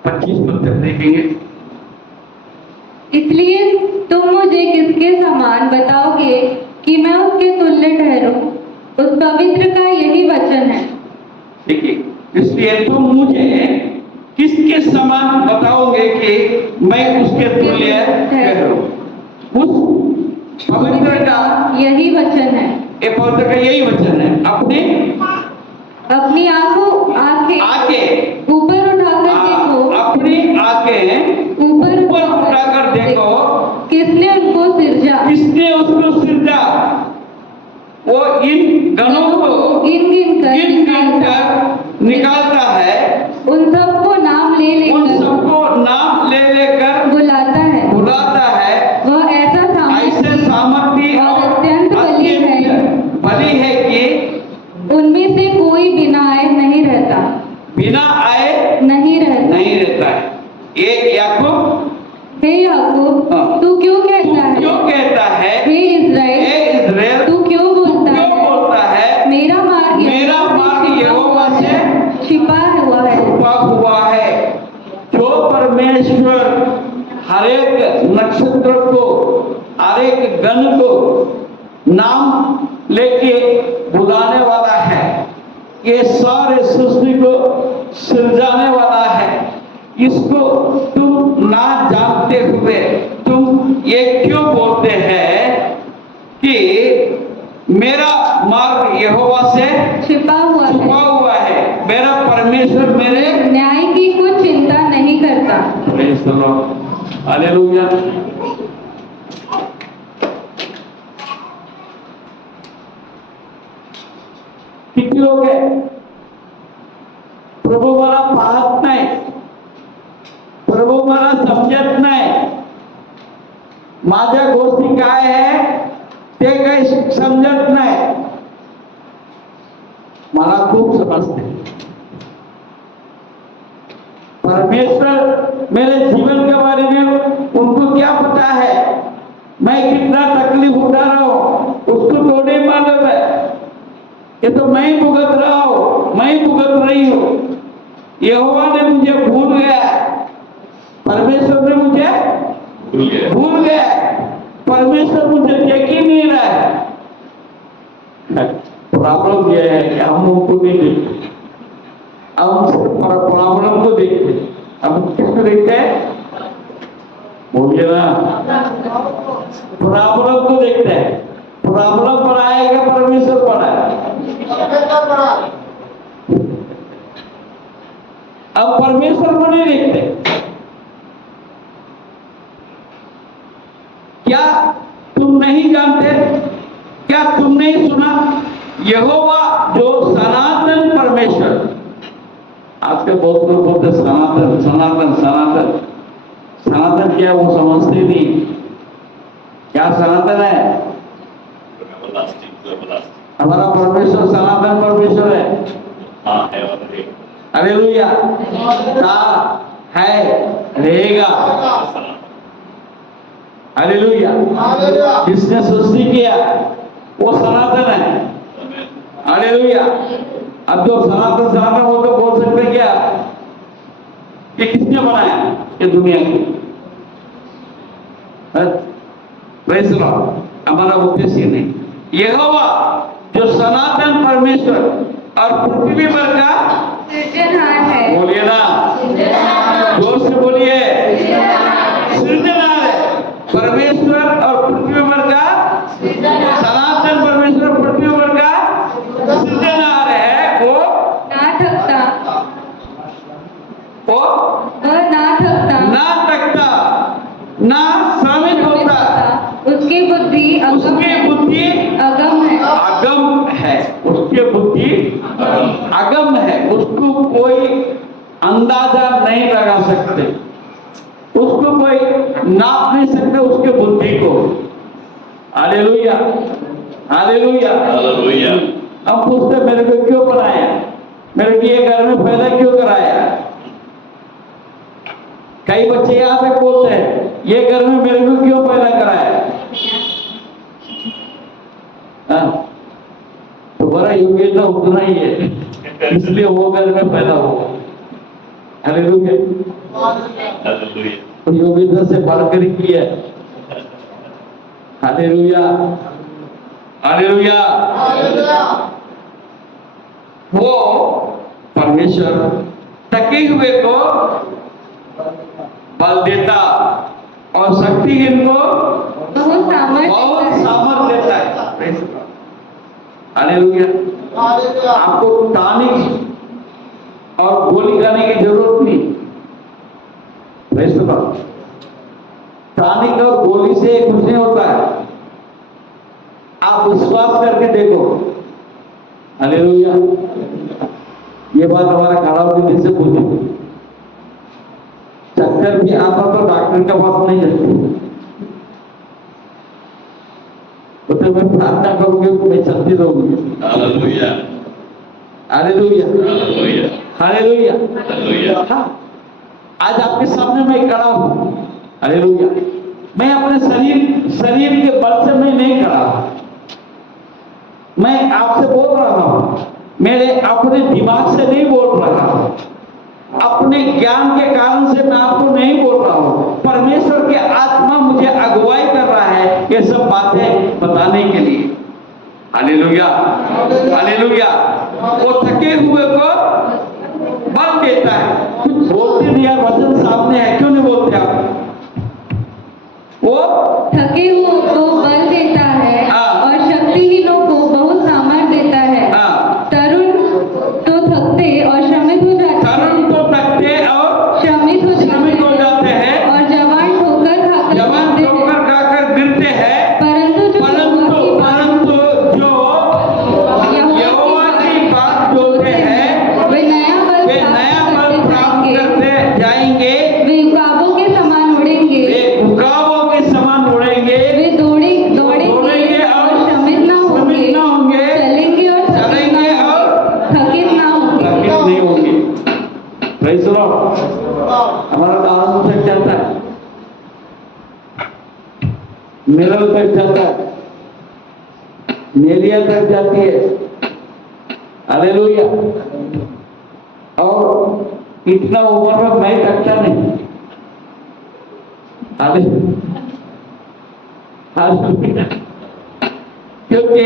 25 पद तक देखेंगे। इसलिए तुम मुझे किसके समान बताओगे कि मैं उसके तुल्य ठहरूं? उस पवित्र का यही वचन है। देखिए, इसलिए तुम मुझे किसके समान बताओगे कि मैं उसके तुल्य ठहरूं? उस पवित्र का यही वचन है। ये पवित्र का यही वचन है। अपनी आंखें ऊपर उठाकर देखो, अपनी आंखें ऊपर उठाकर देखो, किसने उनको सिरजा, किसने उसको सिरजा। वो इन गणों को गिन कर निकालता है, उन सबको नाम ले लेकर बुलाता है। वह ऐसा सामर्थी और अत्यंत बलिष्ठ नक्षत्र को, हर एक गण को नाम लेके बुलाने वाला है। ये सारे सृष्टि को सृजाने वाला है। इसको तुम ना जानते हुए तुम ये क्यों बोलते हैं कि मेरा मार्ग यहोवा से छिपा हुआ है, मेरा परमेश्वर मेरे न्याय की कुछ चिंता नहीं करता। Praise the lord, hallelujah. किती लोक आहे प्रभू मला पाहत नाही, प्रभू मला समजत नाही, माझ्या गोष्टी काय आहे ते काही समजत नाही, मला खूप समजते। परमेश्वर मेरे जीवन के बारे में उनको क्या पता है, मैं कितना तकलीफ उठा रहा हूं उसको थोड़ी मालूम है। ये तो मैं ही भुगत रहा हूं, मैं ही भुगत रही हूं। यहोवा ने मुझे भूल गया, परमेश्वर ने मुझे भूल गया, परमेश्वर मुझे देख ही नहीं रहा है। प्रॉब्लम यह है कि हम उनको नहीं देखते, हम सिर्फ प्रॉब्लम को देखते। हम किसको देखते हैं? बोलिए ना, प्रॉब्लम को देखते हैं। प्रॉब्लम बड़ा है कि परमेश्वर बड़ा है? अब परमेश्वर को नहीं देखते। क्या तुम नहीं जानते? क्या तुम नहीं सुना? यहोवा जो सनातन परमेश्वर, आजकल बहुत लोग बोलते सनातन सनातन सनातन, सनातन क्या वो समझते नहीं। क्या सनातन है? हमारा परमेश्वर सनातन परमेश्वर है। हालेलुया, था, है, रहेगा। हालेलुया, जिसने सृष्टि किया वो सनातन है। हालेलुया। अब जो सनातन सनातन वो तो बोल सकते क्या कि किसने बनाया ये दुनिया को? Praise the Lord. हमारा उद्देश्य नहीं। यहोवा जो सनातन परमेश्वर और पृथ्वी पर का सृजनहार है। बोलिए ना, जोर से बोलिए, सृजनहार है। परमेश्वर और पृथ्वी पर का सनातन परमेश्वर पृथ्वी पर का सृजनहार है। वो ना थकता, वो वह ना थकता, ना थकता, ना श्रमित होता। उसकी बुद्धि अगम है। अगम है, उसकी बुद्धि अगम है। उसको कोई अंदाजा नहीं लगा सकते, उसको कोई नाप नहीं सकते उसके बुद्धि को। Hallelujah, hallelujah, hallelujah. हम पूछते मेरे को क्यों बनाया, मेरे को ये घर में पैदा क्यों कराया? कई बच्चे यहाँ तक बोलते हैं ये घर में मेरे को क्यों पैदा कराया? तुम्हारा योग्यता उतना ही है, इसलिए वो घर में पैदा हुआ। हालेलुया, तो योग्यता से बढ़कर किया। Hallelujah, hallelujah. वो परमेश्वर थके हुए को बल देता और शक्तिहीन को बहुत सामर्थ देता है। हालेलुया। आपको टॉनिक और गोली खाने की जरूरत नहीं। Praise the Lord. टॉनिक और गोली से कुछ नहीं होता है, आप विश्वास करके देखो। हालेलुया। ये बात हमारा खड़ा होने से पूछो, चक्कर भी आता तो डॉक्टर के पास नहीं जाते, तो मैं प्रार्थना करूंगी, मैं चलती रहूंगी। Hallelujah, hallelujah, hallelujah, hallelujah. Hallelujah. हाँ, आज आपके सामने मैं खड़ा हूं। हालेलुया। मैं अपने शरीर के बल से मैं नहीं खड़ा, मैं आपसे बोल रहा हूं, मेरे अपने दिमाग से नहीं बोल रहा हूं, अपने ज्ञान के कारण से मैं आपको नहीं बोल रहा हूं, परमेश्वर के आत्मा मुझे अगुवाई कर रहा है ये सब बातें बताने के लिए। Hallelujah, hallelujah. वो थके हुए को बल देता है। कुछ बोलते नहीं यार, वचन सामने है, क्यों नहीं बोलते आप? वो थके हुओं को बल देता है हाँ। और शक्तिहीनों को बहुत सामर्थ देता है। हाँ, तरुण तो थकते और श्रमित हो जाते तरुण हैं, तो थकते और श्रमित हो जाते हैं, और जवान ठोकर खाकर जवान गिरते हैं। ठोकर खाकर गिरते हैं, परंतु जो परंतु जो यहोवा की बात बोलते हैं वे नया बल वे नया बल प्राप्त करते जाएंगे, वे उकाबों के समान उड़ेंगे, वे उकाबों के समान उड़ेंगे, वे दौड़ेंगे और श्रमित न होंगे, चलेंगे और थकित न होंगे। थकित नहीं होंगे। Praise the Lord. हमारा आनंद तक जाता है, मिलल तक जाता है, मेलिया तक जाती है। हालेलुया। और इतना उम्र में मैं थकता नहीं। हालेलुया। क्योंकि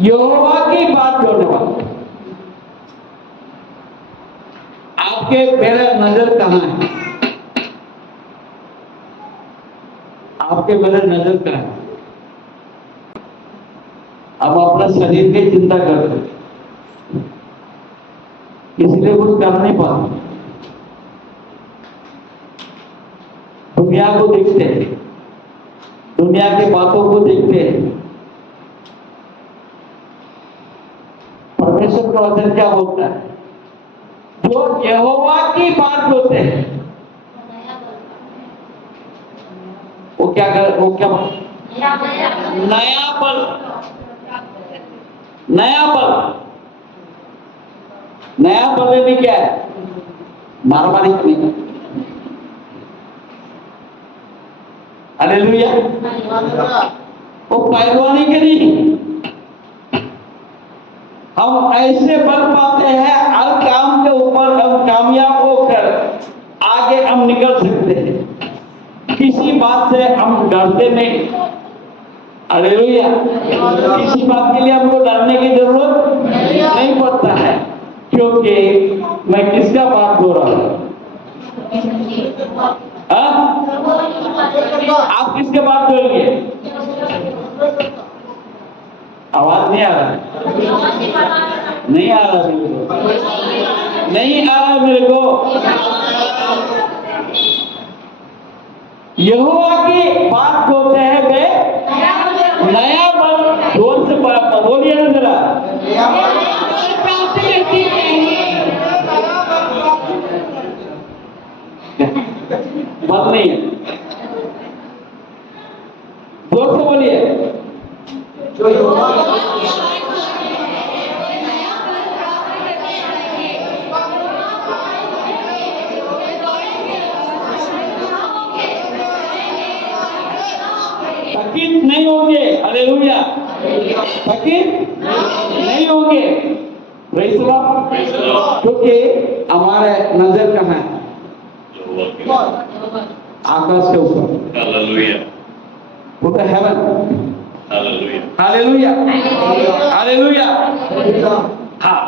यहोवा की बात बोलने वाला। आपके मेरा नजर कहां है? आपके मेरा नजर कहां है? अब अपना शरीर की चिंता करते हैं, इसलिए कुछ कर नहीं पाते, दुनिया को देखते हैं, दुनिया की बातों को देखते हैं। परमेश्वर का वचन क्या बोलता है? जो यहोवा की बात बोलते हैं वो क्या नया बल, नया बल। नया बल में क्या है? मारामारी नहीं। हालेलुया। वो पहलवानी के नहीं, हम ऐसे बल पाते हैं हर काम के ऊपर हम कामयाब होकर आगे हम निकल सकते हैं, किसी बात से हम डरते नहीं। हालेलुया। किसी बात के लिए हमको डरने की जरूरत नहीं पड़ता है, क्योंकि मैं किसका बात बोल रहा हूं? आप किसके बात बोलेंगे? आवाज नहीं आ रहा है, नहीं आ रहा मेरे को, नहीं आ रहा मेरे को। यहोवा की बात बोलते हैं वे नया बल। जोर से बोलिए ना जरा। बल नहीं है, जोर से बोलिए। थकित नहीं होंगे। हालेलुया। थकित नहीं होंगे। Praise the Lord. क्योंकि हमारे नजर कहां है? आकाश के ऊपर। हालेलुया, वो तो हेवन। Hallelujah, hallelujah, hallelujah. हाँ,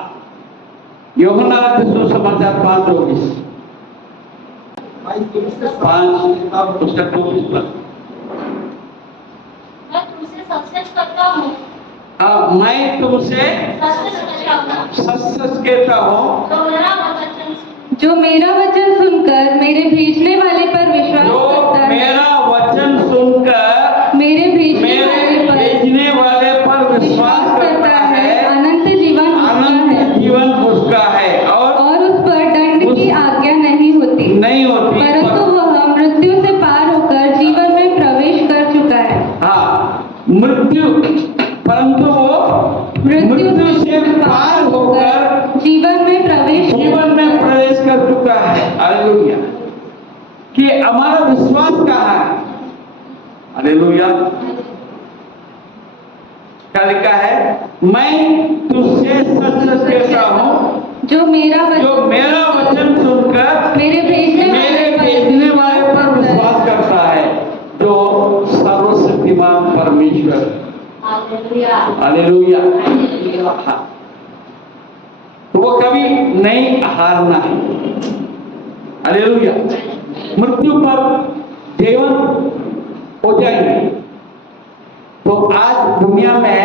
यूहन्ना का सुसमाचार 5:24 उसका 24 मैं तुमसे सच-सच कहता हूँ, मैं तुमसे सच-सच कहता हूँ, जो मेरा वचन सुनकर मेरे भेजने वाले पर विश्वास जो करता है, मेरा वचन सुनकर मेरे भेजने वाले पर विश्वास करता है, अनंत जीवन उसका है और उस पर दंड की आज्ञा नहीं होती, परंतु वह मृत्यु से पार होकर जीवन में प्रवेश कर चुका है। हाँ, परंतु वो मृत्यु से पार होकर जीवन में प्रवेश कर चुका है। हालेलुया। कि हमारा विश्वास कहाँ है? हालेलुया। क्या लिखा है? मैं तुझसे सच सच कहता हूँ, जो मेरा वचन सुनकर मेरे भेजने वाले पर विश्वास करता है, जो सर्वशक्तिमान परमेश्वर। हालेलुया। हालेलुया। हाँ। तो वो कभी नहीं हारना है। हालेलुया। मृत्यु पर जीवन हो जाएंगे। तो आज दुनिया में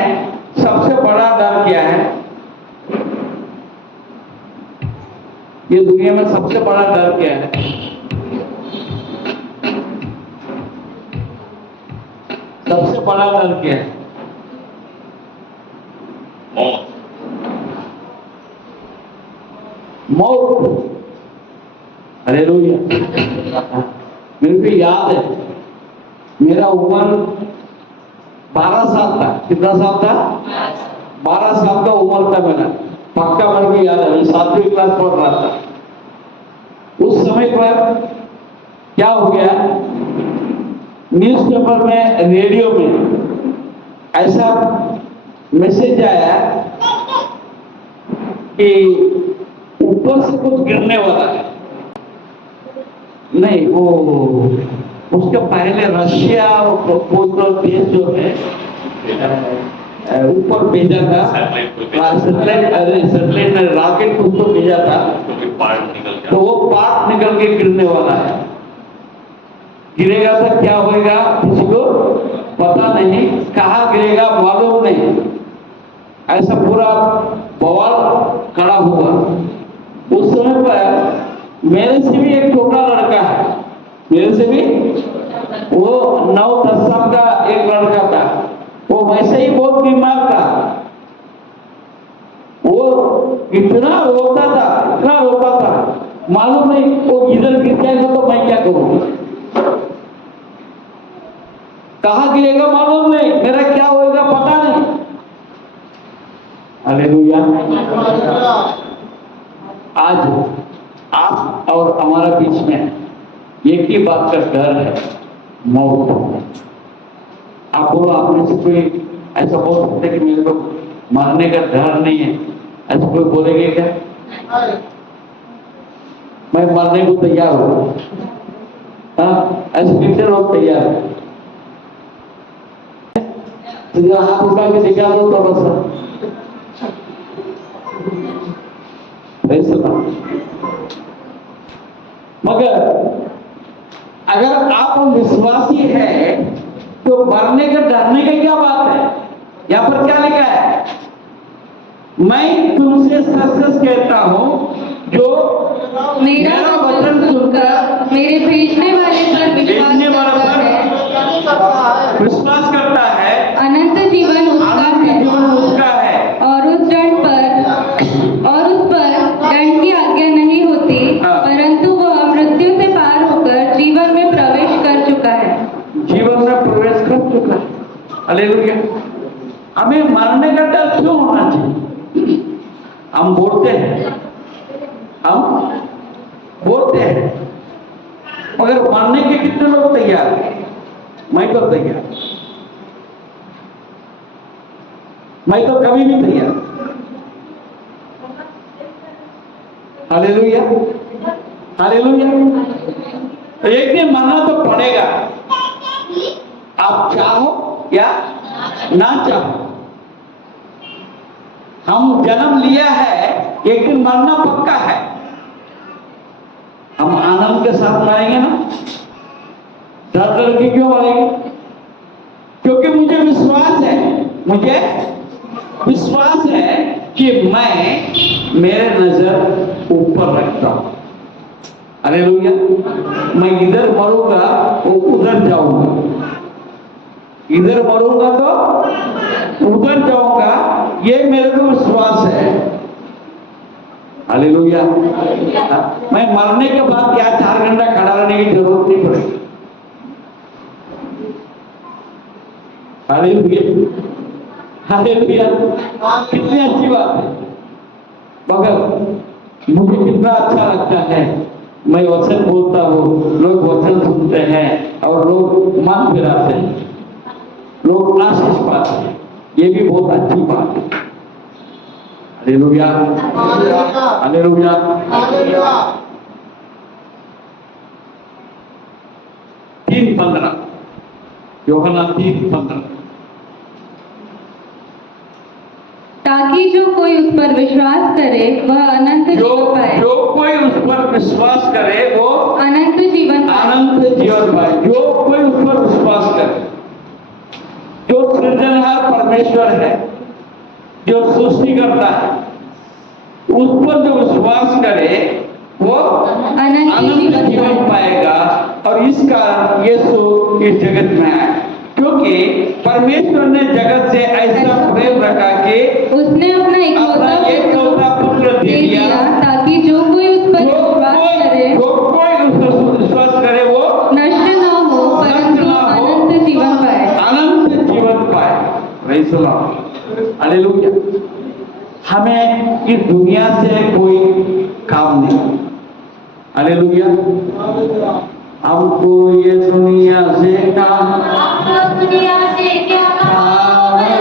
सबसे बड़ा डर क्या है? ये दुनिया में सबसे बड़ा डर क्या है? सबसे बड़ा डर क्या है? मौत। मौत। हालेलुया। मेरे को याद है, मेरा उम्र 12 साल था। कितना साल था? 12 साल का उम्र था मेरा। पक्का मेरे को याद है, मैं 7वीं क्लास पढ़ रहा था। उस समय पर क्या हो गया, न्यूज़पेपर में, रेडियो में ऐसा मैसेज आया कि ऊपर से कुछ गिरने वाला है। नहीं, वो उसके पहले रशिया और देश जो है ऊपर भेजा था, सैटेलाइट में रॉकेट उसको भेजा था, तो वो पार्ट निकल के गिरने वाला है। गिरेगा तो क्या होगा किसी को पता नहीं, कहाँ गिरेगा मालूम नहीं। ऐसा पूरा बवाल खड़ा हुआ। उस समय पर मेरे से भी एक छोटा लड़का है, मेरे से भी वो 9-10 साल का एक लड़का था। वो वैसे ही बहुत बीमार था। वो इतना रोता था, मालूम नहीं वो इधर गिर जाएगा तो मैं क्या करूँ, कहाँ गिरेगा मालूम नहीं, मेरा क्या होगा पता नहीं। हालेलुया। आज आप और हमारा बीच में एक ही बात का डर है, मौत। आप बोलो, आप में से कोई ऐसा बोल सकते कि मेरे को मरने का डर नहीं है? ऐसा कोई बोलेंगे क्या? मैं मरने को तैयार हूं। हाँ, ऐसे कितने लोग तैयार हैं? तो जरा हाथ उठा के दिखा दो तो बस। मगर अगर आप विश्वासी है तो मरने का डरने का क्या बात है? यहां पर क्या लिखा है? मैं तुमसे सच कहता हूं, जो मेरा वचन सुनकर मेरे भेजने वाले पर विश्वास करता है, अनंत जीवन उसका है, और उस पर दंड की आज्ञा नहीं होती, परंतु वह मृत्यु से पार होकर जीवन में प्रवेश कर चुका है। जीवन में प्रवेश कर चुका है। हालेलुया। हमें मरने का डर क्यों होना चाहिए? हम बोलते हैं, मगर मरने के कितने लोग तैयार हैं? मैं तो तैयार, मैं तो कभी भी तैयार। हालेलुया। हालेलुया। तो एक दिन मरना तो पड़ेगा, आप चाहो या ना चाहो। हम जन्म लिया है, एक दिन मरना पक्का है। हम आनंद के साथ मरेंगे ना, डर के क्यों मरेंगे? क्योंकि मुझे विश्वास है कि मैं मेरे नजर ऊपर रखता हूं। हालेलुया। मैं इधर मरूंगा वो उधर जाऊंगा, इधर मरूंगा तो उधर जाऊंगा, ये मेरे को विश्वास है। हालेलुया। मैं मरने के बाद क्या 4 घंटा खड़ा रहने की जरूरत नहीं पड़ेगी। हालेलुया। हालेलुया। कितनी अच्छी बात है। मगर मुझे कितना अच्छा लगता है, मैं वचन बोलता हूँ, लोग वचन सुनते हैं और लोग मन फिराते हैं, लोग आशीष पाते हैं। ये भी बहुत अच्छी बात है। Hallelujah, hallelujah. 3:15, यूहन्ना 3:15। ताकि जो कोई उस पर विश्वास करे वह अनंत जो जीवन पाए। जो कोई उस पर विश्वास करे वो अनंत जीवन पाए। अनंत जीवन पाए। जो कोई उस पर विश्वास करे, जो सृजनहार परमेश्वर है, जो सृष्टि करता है, उस पर जो विश्वास करे वो अनंत जीवन पाएगा। और इस कारण यीशु इस जगत में आया, क्योंकि परमेश्वर ने जगत से ऐसा प्रेम रखा कि उसने अपना एकलौता पुत्र दे दिया, ताकि जो कोई उस पर विश्वास करे वो नष्ट न हो परंतु अनंत जीवन पाए। अनंत जीवन पाए। Praise the lord, hallelujah. हमें इस दुनिया से कोई काम नहीं, हालेलुया। हमको ये दुनिया से काम, आपको दुनिया से क्या काम है?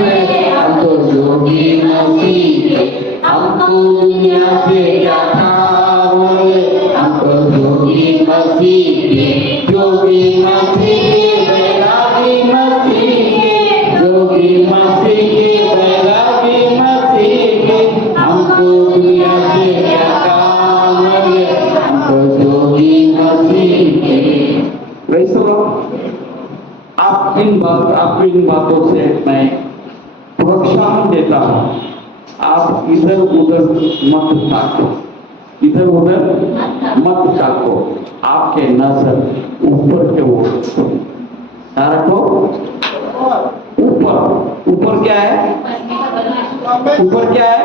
हम तो योगी मसीह के। हमको दुनिया से क्या काम है? हम तो योगी मसीह के, योगी मसीह के, बैरागी मसीह के, योगी मसीह के, बैरागी मसीह के। हमको दुनिया से क्या काम है? हम तो योगी मसीह के। Praise the Lord. आपको इन बातों से मैं प्रोत्साहन देता हूँ। आप इधर उधर मत ताको, इधर उधर मत ताको। आपके नजर ऊपर के ओर रखो। ऊपर, ऊपर क्या है? ऊपर क्या है?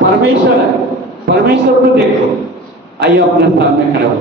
परमेश्वर है। परमेश्वर को देखो। आइए अपने सामने खड़े हो।